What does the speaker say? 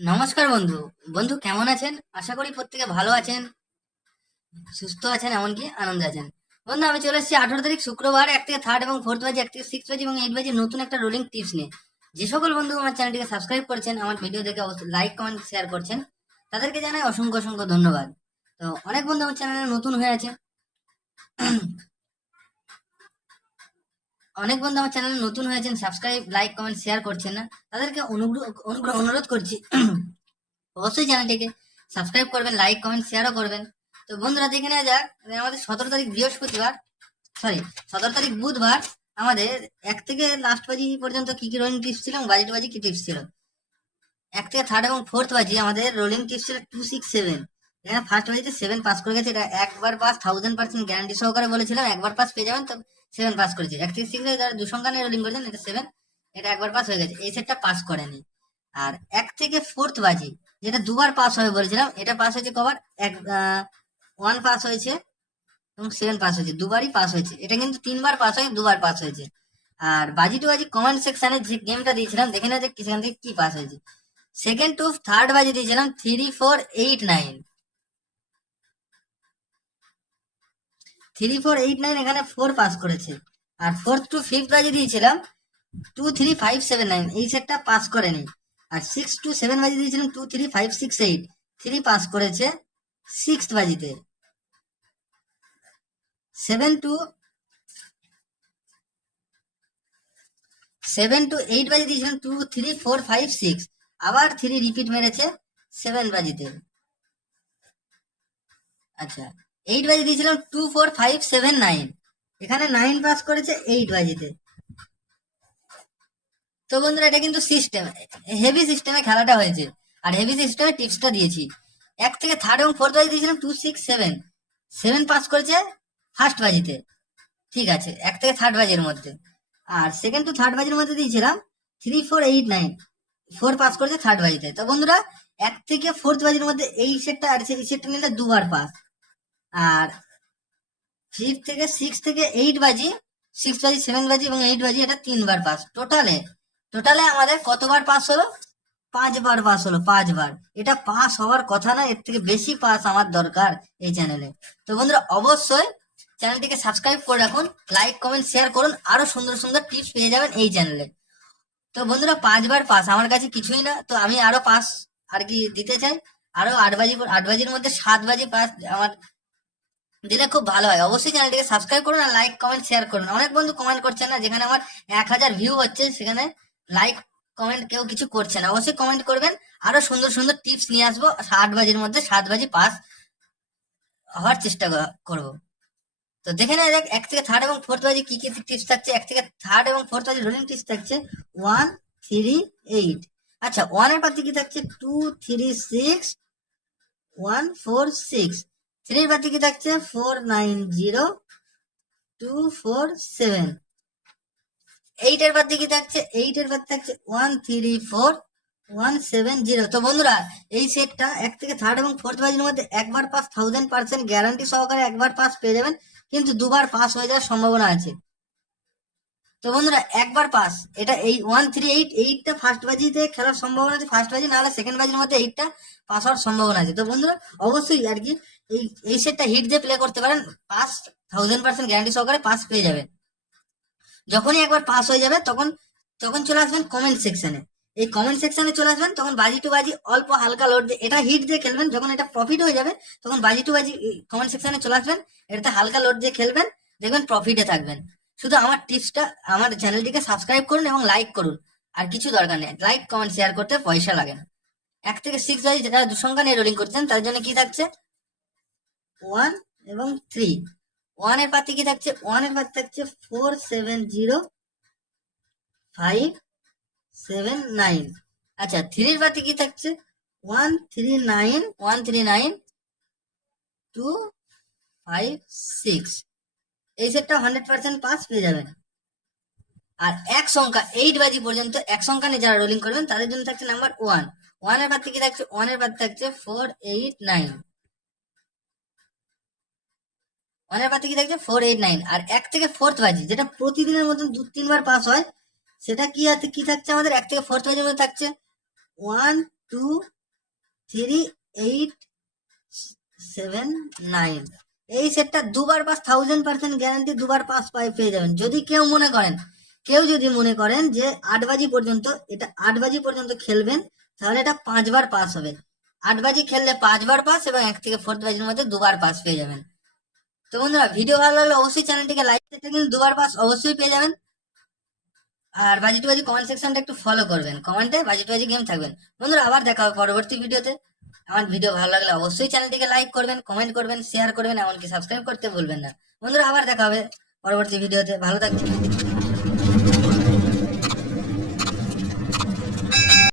নমস্কার বন্ধু। বন্ধু কেমন আছেন? আশা করি প্রত্যেকে ভালো আছেন, সুস্থ আছেন, এমনকি আনন্দে আছেন। বন্ধু আমি চলে এসেছি 18 তারিখ শুক্রবার 1 থেকে 3 এবং 4 বাজে, 1 থেকে 6 বাজে এবং 8 বাজে নতুন একটা রোলিং টিপস নিয়ে। যে সকল বন্ধু আমার চ্যানেলটিকে সাবস্ক্রাইব করেছেন, আমার ভিডিও দেখে অবশ্যই লাইক কমেন্ট শেয়ার করছেন, তাদেরকে জানাই অসংখ্য অসংখ্য ধন্যবাদ। তো অনেক বন্ধু আমার চ্যানেলে নতুন হয়ে আছে, অনেক বন্ধু আমার চ্যানেলে নতুন হয়েছেন, সাবস্ক্রাইব লাইক কমেন্ট শেয়ার করছেন না, তাদেরকে অনুরোধ করছি অবশ্যই চ্যানেলটিকে সাবস্ক্রাইব করবেন, লাইক কমেন্ট শেয়ারও করবেন। তো বন্ধুরা দেখে নেওয়া যাক, আমাদের 17 তারিখ বৃহস্পতিবার, সরি 17 তারিখ বুধবার, আমাদের 1 থেকে লাস্ট বাজি পর্যন্ত কি কি রোলিং টিপস ছিল এবং বাজি টু বাজি কি টিপস ছিল। 1 থেকে 3 এবং 4 বাজি আমাদের রোলিং টিপস ছিল 267। এখানে ফার্স্ট বাজিতে 7 পাস করে গেছে, এটা একবার পাস 1000% গ্যারান্টি সহকারে বলেছিলাম, একবার পাস পেয়ে যাবেন। তো 7 পাস করেছে। 1 থেকে 6 যারা দুসংখ্যা নিয়ে রোলিং করেছেন, এটা 7, এটা একবার পাস হয়ে গেছে, এই সেটটা পাস করেনি। আর 1 থেকে 4 বাজি যেটা দুবার পাস হবে বলেছিলাম, এটা পাস হয়েছে কবার, এক 1 পাস হয়েছে এবং 7 পাস হয়েছে, দুবারই পাস হয়েছে। এটা কিন্তু 3বার পাস হয়, দুবার পাস হয়েছে। আর বাজি টু বাজি কমেন্ট সেকশনে যে গেমটা দিয়েছিলাম, দেখে না যে সেখান থেকে কি পাস হয়েছে। সেকেন্ড টু থার্ড বাজি দিয়েছিলাম 3489, 3489, এখানে 4 পাস করেছে। আর ফোর্থ টু ফিফথ বাজি দিয়েছিলাম 23579, এই সেটটা পাস করেনি। আর 6 টু 7 বাজি দিয়েছিলাম 23568, 3 পাস করেছে সিক্সথ বাজিতে। 7 টু 8 বাজি দিয়েছিলাম 23456, আবার 3 রিপিট মেরেছে 7 বাজিতে। আচ্ছা, 8 বাজি দিয়েছিলাম 24579, এখানে 9 পাস করেছে 8 বাজিতে। তো বন্ধুরা এটা কিন্তু সিস্টেম, হেভি সিস্টেমে খেলাটা হয়েছে, আর হেভি সিস্টেমে টিপসটা দিয়েছি। 1 থেকে 3 এবং 4 বাজি দিয়েছিলাম 267, 7 পাস করেছে ফার্স্ট বাজিতে, ঠিক আছে, 1 থেকে 3 বাজির মধ্যে। আর সেকেন্ড টু থার্ড বাজির মধ্যে দিয়েছিলাম 3489, 4 পাস করেছে থার্ড বাজিতে। তো বন্ধুরা 1 থেকে 4 বাজির মধ্যে এই সেটটা আর এই সেটটা নিলে দুবার পাস। আর ফিফথ থেকে 6 থেকে 8 বাজি, 6 বাজি 7 বাজি এবং 8 বাজি, এটা 3বার পাস। টোটালে আমাদের কতবার পাস হলো? 5বার পাস হলো, 5বার। এটা পাস হওয়ার কথা না, এর থেকে বেশি পাস আমার দরকার এই চ্যানেলে। তো বন্ধুরা অবশ্যই চ্যানেলটিকে সাবস্ক্রাইব করে রাখুন, লাইক কমেন্ট শেয়ার করুন, আরো সুন্দর সুন্দর টিপস পেয়ে যাবেন এই চ্যানেলে। তো বন্ধুরা 5বার পাস আমার কাছে কিছুই না, তো আমি আরো পাস আর কি দিতে চাই। আরো 8 বাজির মধ্যে 7 বাজি পাস আমার দিলে খুব ভালো হয়। অবশ্যই চ্যানেলটিকে সাবস্ক্রাইব করুন আর লাইক কমেন্ট শেয়ার করুন। অনেক বন্ধু কমেন্ট করছেন না, যেখানে আমার 1000 ভিউ হচ্ছে সেখানে লাইক কমেন্ট কেউ কিছু করছে না। অবশ্যই কমেন্ট করবেন, আরো সুন্দর সুন্দর টিপস নিয়ে আসবো। 8 বাজির মধ্যে 7 বাজি পাস হওয়ার চেষ্টা করবো। তো দেখে নেওয়া যাক 1 থেকে 3 এবং 4 বাজি কি কি টিপস থাকছে। 1 থেকে 3 এবং 4 বাজি রোলিং টিপস থাকছে 138। আচ্ছা, 1 এর পাতে কি থাকছে 236146। 3 এর পাতে কি থাকছে 490247। 8 এর পাতে কি থাকছে 8 এর পাতে থাকছে 134170। তো বন্ধুরা এই সেটটা 1 থেকে 3 এবং 4 বাজির মধ্যে একবার পাস 1000% গ্যারান্টি সহকারে একবার পাস পেয়ে যাবেন, কিন্তু দুবার পাস হয়ে যাওয়ার সম্ভাবনা আছে। তো বন্ধুরা একবার পাস, এটা এই 138টা ফার্স্ট বাজিতে খেলার সম্ভাবনা আছে, ফার্স্ট বাজি নাহলে সেকেন্ড বাজির মধ্যে 8টা পাস হওয়ার সম্ভাবনা আছে। তো বন্ধুরা অবশ্যই আর কি এই এই সেটটা হিট দিয়ে প্লে করতে পারেন, পাস 1000% গ্যারান্টি সহকারে পাস পেয়ে যাবেন। যখনই একবার পাস হয়ে যাবে তখন তখন চলে আসবেন কমেন্ট সেকশনে। এই কমেন্ট সেকশনে চলে আসবেন, তখন বাজি টু বাজি অল্প হালকা লোড দিয়ে এটা হিট দিয়ে খেলবেন। যখন এটা প্রফিট হয়ে যাবে তখন বাজি টু বাজি কমেন্ট সেকশনে চলে আসবেন, এটাতে হালকা লোড দিয়ে খেলবেন, দেখবেন প্রফিটে থাকবেন। শুধু আমার টিপসটা, আমার চ্যানেলটিকে সাবস্ক্রাইব করুন এবং লাইক করুন, আর কিছু দরকার নেই। লাইক কমেন্ট শেয়ার করতে পয়সা লাগে না। 1 থেকে 6 বাজি যারা দুসংখ্যা নিয়ে রোলিং করছেন তার জন্য কি থাকছে 1 এবং 3। 1 এর পাতে কি থাকছে 1 এর পাতে থাকছে 470579। আচ্ছা, 3 এর পাতে কি থাকছে 139256। এই সেটটা 100% পাস পেয়ে যাবেন। আর এক সংখ্যা 8 বাজি পর্যন্ত এক সংখ্যা নিয়ে যারা রোলিং করবেন তাদের জন্য থাকছে নাম্বার 1। 1 এর পাতে কি থাকছে 1 এর পাতে থাকছে 489। 1 এর পাতে কি থাকছে 489। আর 1 থেকে 4 বাজি যেটা প্রতিদিনের মতন 2-3বার পাস হয়, সেটা কি আছে, কি থাকছে আমাদের 1 থেকে 4 বাজির মধ্যে থাকছে 3879। এই সেটটা দুবার পাস 1000% গ্যারান্টি, দুবার পাস পেয়ে যাবেন। যদি কেউ যদি মনে করেন যে 8 বাজি পর্যন্ত, এটা 8 বাজি পর্যন্ত খেলবেন, তাহলে এটা 5 বার পাস হবে। 8 বাজি খেললে 5 বার পাস, এবং 1 থেকে 4th বাজির মধ্যে দুবার পাস পেয়ে যাবেন। তো বন্ধুরা, ভিডিও ভালো লাগলে অবশ্যই চ্যানেলটিকে লাইক করতে, কিন্তু দুবার পাস অবশ্যই পেয়ে যাবেন। আর বাজি টু বাজি কমেন্ট সেকশনটা একটু ফলো করবেন, কমেন্টে বাজি টু বাজি গেম থাকবেন। বন্ধুরা, আবার দেখা হবে পরবর্তী ভিডিওতে। আমার ভিডিও ভালো লাগলে অবশ্যই চ্যানেলটিকে লাইক করবেন, কমেন্ট করবেন, শেয়ার করবেন, এমনকি সাবস্ক্রাইব করতে ভুলবেন না। বন্ধুরা, আবার দেখা হবে পরবর্তী ভিডিওতে। ভালো থাকবেন।